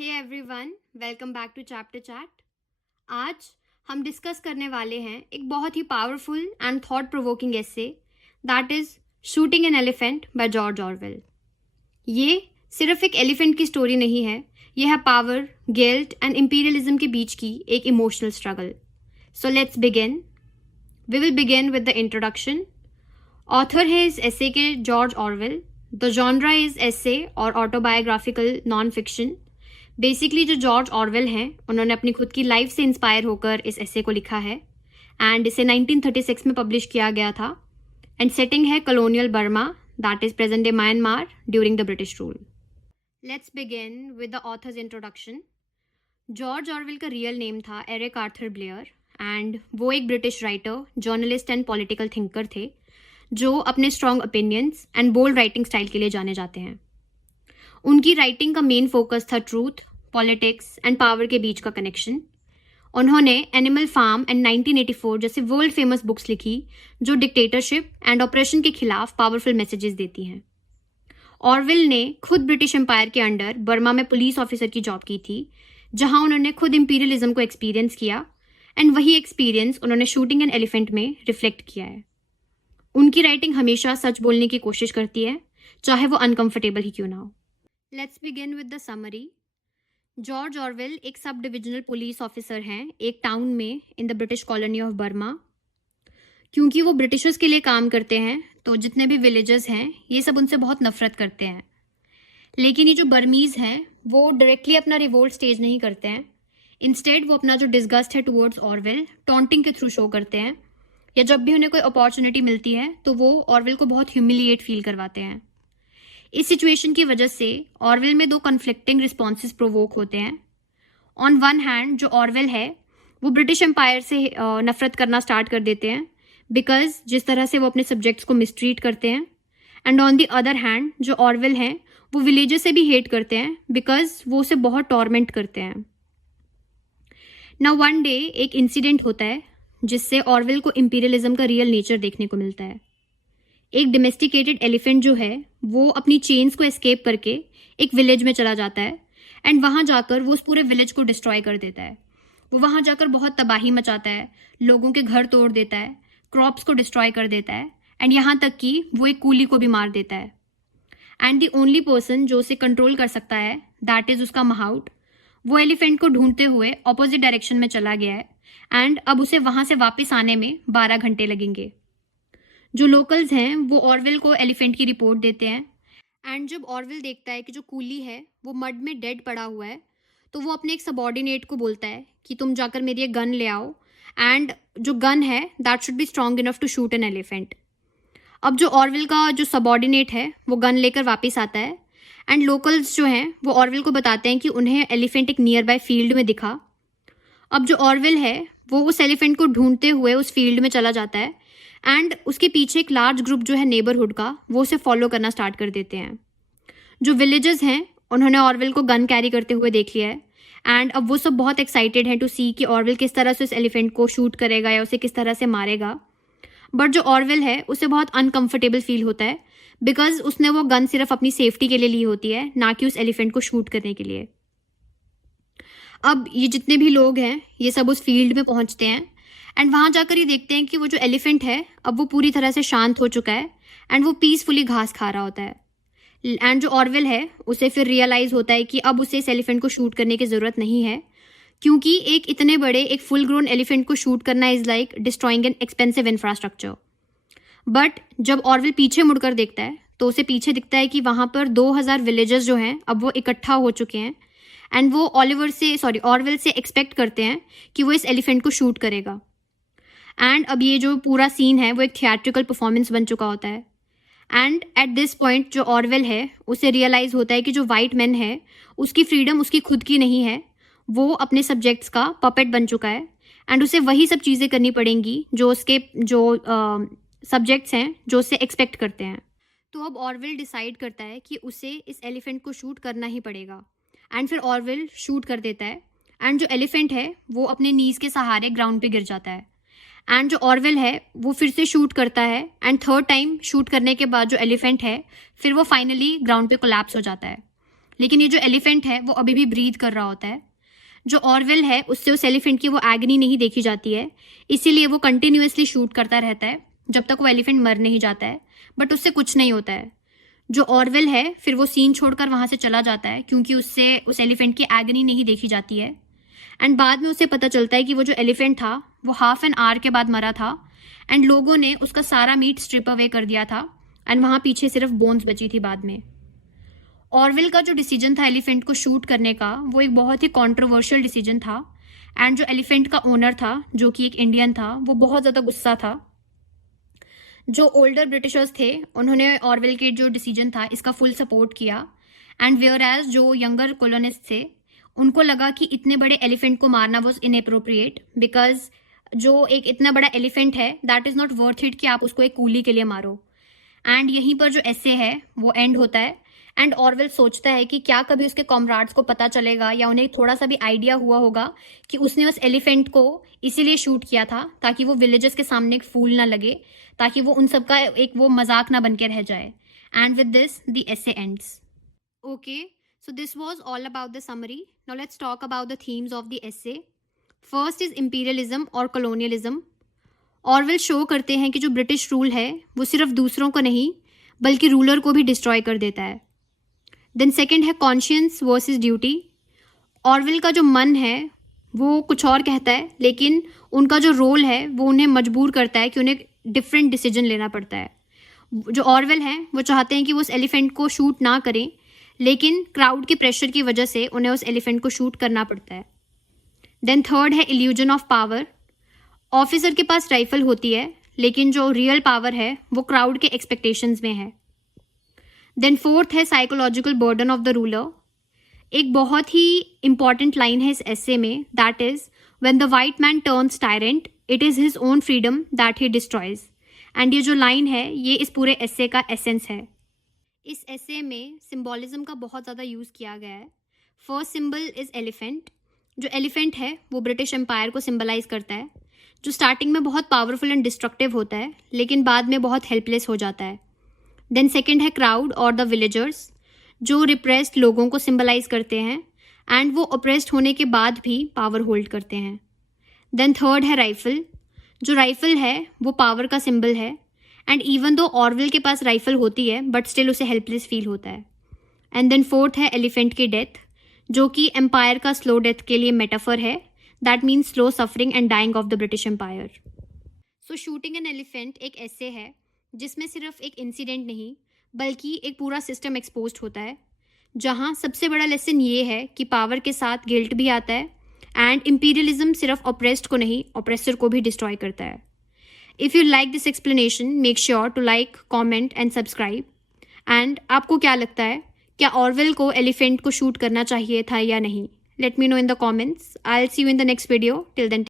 Hey everyone, welcome back to chapter chat. आज हम discuss करने वाले हैं एक बहुत ही powerful and thought provoking essay that is shooting an elephant by George Orwell. ये सिर्फ एक एलिफेंट की स्टोरी नहीं है, ये है पावर, गिल्ट एंड इंपीरियलिज्म के बीच की एक emotional struggle. So let's begin. We will begin with the introduction. Author है इस एसे के George Orwell. The genre is essay और ऑटोबायोग्राफिकल नॉन फिक्शन। बेसिकली जो जॉर्ज ऑरवेल हैं उन्होंने अपनी खुद की लाइफ से इंस्पायर होकर इस एसे को लिखा है एंड इसे 1936 में पब्लिश किया गया था। एंड सेटिंग है colonial Burma that is present day Myanmar during the British rule. Let's begin with the author's introduction. George Orwell का रियल नेम था एरिक आर्थर ब्लेयर एंड वो एक British writer, journalist and political thinker थे जो अपने strong opinions and bold writing style के लिए जाने जाते हैं। उनकी राइटिंग का मेन फोकस था ट्रूथ, पॉलिटिक्स एंड पावर के बीच का कनेक्शन। उन्होंने एनिमल फार्म एंड 1984 जैसे वर्ल्ड फेमस बुक्स लिखी जो डिक्टेटरशिप एंड ऑपरेशन के खिलाफ पावरफुल मैसेजेस देती हैं। ऑरवेल ने खुद ब्रिटिश एम्पायर के अंडर बर्मा में पुलिस ऑफिसर की जॉब की थी, जहां उन्होंने खुद इंपीरियलिज्म को एक्सपीरियंस किया एंड वही एक्सपीरियंस उन्होंने शूटिंग एन एलिफेंट में रिफ्लेक्ट किया है। उनकी राइटिंग हमेशा सच बोलने की कोशिश करती है, चाहे वो अनकंफर्टेबल ही क्यों ना हो। Let's begin with the summary. George Orwell एक सब डिविजनल पुलिस ऑफिसर हैं एक टाउन में in the British colony of Burma. क्योंकि वो ब्रिटिशर्स के लिए काम करते हैं तो जितने भी विलेजर्स हैं ये सब उनसे बहुत नफरत करते हैं। लेकिन ये जो बर्मीज हैं वो डायरेक्टली अपना रिवोल्ट स्टेज नहीं करते हैं। इंस्टेड वो अपना जो डिस्गस्ट है टुवर्ड्स ऑरवेल टॉन्टिंग के थ्रू शो करते हैं, या जब भी उन्हें कोई अपॉर्चुनिटी मिलती है तो वो ऑरवेल को बहुत ह्यूमिलिएट फील करवाते हैं। इस सिचुएशन की वजह से ऑरवेल में दो कन्फ्लिक्टिंग रिस्पॉन्सेज प्रोवोक होते हैं। ऑन वन हैंड जो ऑरवेल है वो ब्रिटिश एम्पायर से नफरत करना स्टार्ट कर देते हैं बिकॉज जिस तरह से वो अपने सब्जेक्ट्स को मिसट्रीट करते हैं। And on the other hand जो ऑरवेल हैं वो विलेजर से भी हेट करते हैं बिकॉज वो उसे बहुत टॉर्मेंट करते हैं। नाउ वन डे एक इंसिडेंट होता है जिससे ऑरवेल को इंपीरियलिज्म का रियल नेचर देखने को मिलता है। एक डोमेस्टिकेटेड एलिफेंट जो है वो अपनी चेन्स को एस्केप करके एक विलेज में चला जाता है एंड वहाँ जाकर वो उस पूरे विलेज को डिस्ट्रॉय कर देता है। वो वहाँ जाकर बहुत तबाही मचाता है, लोगों के घर तोड़ देता है, क्रॉप्स को डिस्ट्रॉय कर देता है एंड यहाँ तक कि वो एक कूली को भी मार देता है। एंड द ओनली पर्सन जो उसे कंट्रोल कर सकता है दैट इज उसका महाउट। वो एलिफेंट को ढूंढते हुए ऑपोजिट डायरेक्शन में चला गया है एंड अब उसे वहाँ से वापस आने में 12 घंटे लगेंगे। जो लोकल्स हैं वो ऑरवेल को एलिफेंट की रिपोर्ट देते हैं एंड जब ऑरवेल देखता है कि जो कूली है वो मड में डेड पड़ा हुआ है तो वो अपने एक सबॉर्डिनेट को बोलता है कि तुम जाकर मेरी एक गन ले आओ एंड जो गन है that should be strong enough to shoot an elephant. अब जो ऑरवेल का जो सबॉर्डिनेट है वो गन लेकर वापस आता है एंड लोकल्स जो हैं वो ऑरवेल को बताते हैं कि उन्हें एलिफेंट एक नियर बाय फील्ड में दिखा। अब जो ऑरवेल है वो उस एलिफेंट को ढूंढते हुए उस फील्ड में चला जाता है एंड उसके पीछे एक लार्ज ग्रुप जो है नेबरहुड का वो उसे फॉलो करना स्टार्ट कर देते हैं। जो विलेजर्स हैं उन्होंने ऑरवेल को गन कैरी करते हुए देख लिया है एंड अब वो सब बहुत एक्साइटेड हैं टू सी कि ऑरवेल किस तरह से उस एलिफेंट को शूट करेगा या उसे किस तरह से मारेगा। बट जो ऑरवेल है उसे बहुत अनकंफर्टेबल फील होता है बिकॉज उसने वो गन सिर्फ अपनी सेफ्टी के लिए ली होती है, ना कि उस एलिफेंट को शूट करने के लिए। अब ये जितने भी लोग हैं ये सब उस फील्ड में पहुंचते हैं एंड वहाँ जाकर ये देखते हैं कि वो जो एलिफेंट है अब वो पूरी तरह से शांत हो चुका है एंड वो पीसफुली घास खा रहा होता है। एंड जो ऑरवेल है उसे फिर रियलाइज होता है कि अब उसे इस एलिफेंट को शूट करने की ज़रूरत नहीं है, क्योंकि एक इतने बड़े एक फुल ग्रोन एलिफेंट को शूट करना is like destroying an expensive infrastructure. But जब ऑरवेल पीछे मुड़कर देखता है तो उसे पीछे दिखता है कि वहाँ पर 2000 विलेजर्स जो हैं अब वो इकट्ठा हो चुके हैं एंड वो ऑरवेल से एक्सपेक्ट करते हैं कि वो इस एलिफेंट को शूट करेगा। एंड अब ये जो पूरा सीन है वो एक थिएट्रिकल परफॉर्मेंस बन चुका होता है एंड एट दिस पॉइंट जो ऑरवेल है उसे रियलाइज़ होता है कि जो वाइट मैन है उसकी फ्रीडम उसकी खुद की नहीं है, वो अपने सब्जेक्ट्स का पपेट बन चुका है एंड उसे वही सब चीज़ें करनी पड़ेंगी जो उसके जो सब्जेक्ट्स हैं जो उससे एक्सपेक्ट करते हैं। तो अब ऑरवेल डिसाइड करता है कि उसे इस एलिफेंट को शूट करना ही पड़ेगा एंड फिर ऑरवेल शूट कर देता है एंड जो एलिफेंट है वो अपने नीज के सहारे ग्राउंड पे गिर जाता है एंड जो ऑरवेल है वो फिर से शूट करता है एंड थर्ड टाइम शूट करने के बाद जो एलिफेंट है फिर वो फाइनली ग्राउंड पे कोलैप्स हो जाता है। लेकिन ये जो एलिफेंट है वो अभी भी ब्रीथ कर रहा होता है। जो ऑरवेल है उससे उस एलिफेंट की वो एगनी नहीं देखी जाती है, इसीलिए वो कंटिन्यूअसली शूट करता रहता है जब तक वो एलिफेंट मर नहीं जाता है, बट उससे कुछ नहीं होता है। जो ऑरवेल है फिर वो सीन छोड़कर वहाँ से चला जाता है क्योंकि उससे उस एलिफेंट की एगनी नहीं देखी जाती है। एंड बाद में उसे पता चलता है कि वो जो एलिफेंट था वो हाफ एन आवर के बाद मरा था एंड लोगों ने उसका सारा मीट स्ट्रिप अवे कर दिया था एंड वहाँ पीछे सिर्फ बोन्स बची थी बाद में। ऑरवेल का जो डिसीजन था एलिफेंट को शूट करने का वो एक बहुत ही कॉन्ट्रोवर्शियल डिसीजन था एंड जो एलिफेंट का ओनर था जो कि एक इंडियन था वो बहुत ज़्यादा गुस्सा था। जो ओल्डर ब्रिटिशर्स थे उन्होंने ऑरवेल के जो डिसीजन था इसका फुल सपोर्ट किया एंड वेयर एज जो यंगर कॉलोनिस्ट थे उनको लगा कि इतने बड़े एलिफेंट को मारना वॉज इनएप्रोप्रिएट बिकॉज जो एक इतना बड़ा एलिफेंट है that is not worth it कि आप उसको एक कूली के लिए मारो। एंड यहीं पर जो एसे है वो एंड होता है एंड ऑरवेल सोचता है कि क्या कभी उसके कॉमराड्स को पता चलेगा या उन्हें थोड़ा सा भी आइडिया हुआ होगा कि उसने उस एलिफेंट को इसीलिए शूट किया था ताकि वो विलेजर्स के सामने एक फूल ना लगे, ताकि वो उन सबका एक वो मजाक ना बन के रह जाए। And with this the essay ends. Okay, so this was all about the summary. Now let's talk about the themes of the essay. First is imperialism और colonialism. ऑरवेल शो करते हैं कि जो ब्रिटिश रूल है वो सिर्फ दूसरों को नहीं बल्कि रूलर को भी डिस्ट्रॉय कर देता है। देन सेकंड है कॉन्शियंस वर्सेस ड्यूटी। ऑरवेल का जो मन है वो कुछ और कहता है लेकिन उनका जो रोल है वो उन्हें मजबूर करता है कि उन्हें डिफरेंट डिसीजन लेना पड़ता है। जो ऑरवेल हैं वो चाहते हैं कि वो उस एलिफेंट को शूट ना करें लेकिन क्राउड के प्रेशर की वजह से उन्हें उस एलिफेंट को शूट करना पड़ता है। देन थर्ड है इल्यूजन ऑफ पावर। ऑफिसर के पास राइफल होती है लेकिन जो रियल पावर है वो क्राउड के एक्सपेक्टेशंस में है। देन फोर्थ है psychological burden of the ruler. एक बहुत ही इंपॉर्टेंट लाइन है इस एसे में, that is when the white man turns tyrant it is his own freedom that he destroys. And ये जो लाइन है ये इस पूरे एसे का एसेंस है। इस एसे में सिंबॉलिज्म का बहुत ज़्यादा यूज़ किया गया है। First symbol is elephant. जो एलिफेंट है वो ब्रिटिश एम्पायर को सिंबलाइज करता है, जो स्टार्टिंग में बहुत पावरफुल एंड डिस्ट्रक्टिव होता है लेकिन बाद में बहुत हेल्पलेस हो जाता है। देन सेकंड है क्राउड और द विलेजर्स, जो रिप्रेस्ड लोगों को सिंबलाइज करते हैं एंड वो ऑप्रेस्ड होने के बाद भी पावर होल्ड करते हैं। देन थर्ड है राइफल। जो राइफल है वो पावर का सिंबल है एंड इवन दो ऑरवेल के पास राइफल होती है बट स्टिल उसे हेल्पलेस फील होता है। एंड देन फोर्थ है एलिफेंट की डेथ, जो कि एम्पायर का स्लो डेथ के लिए मेटाफर है, that means slow suffering and dying of the British Empire. So shooting an elephant एक ऐसे है जिसमें सिर्फ एक इंसिडेंट नहीं बल्कि एक पूरा सिस्टम एक्सपोज्ड होता है, जहाँ सबसे बड़ा लेसन ये है कि पावर के साथ गिल्ट भी आता है एंड इम्पीरियलिज्म सिर्फ ऑप्रेस्ड को नहीं ऑप्रेसर को भी डिस्ट्रॉय करता है। If you like this explanation, make sure to like, comment and subscribe. And आपको क्या लगता है, क्या ऑरवेल को एलिफेंट को शूट करना चाहिए था या नहीं? Let me know in the comments. I'll see you in the next video. Till then.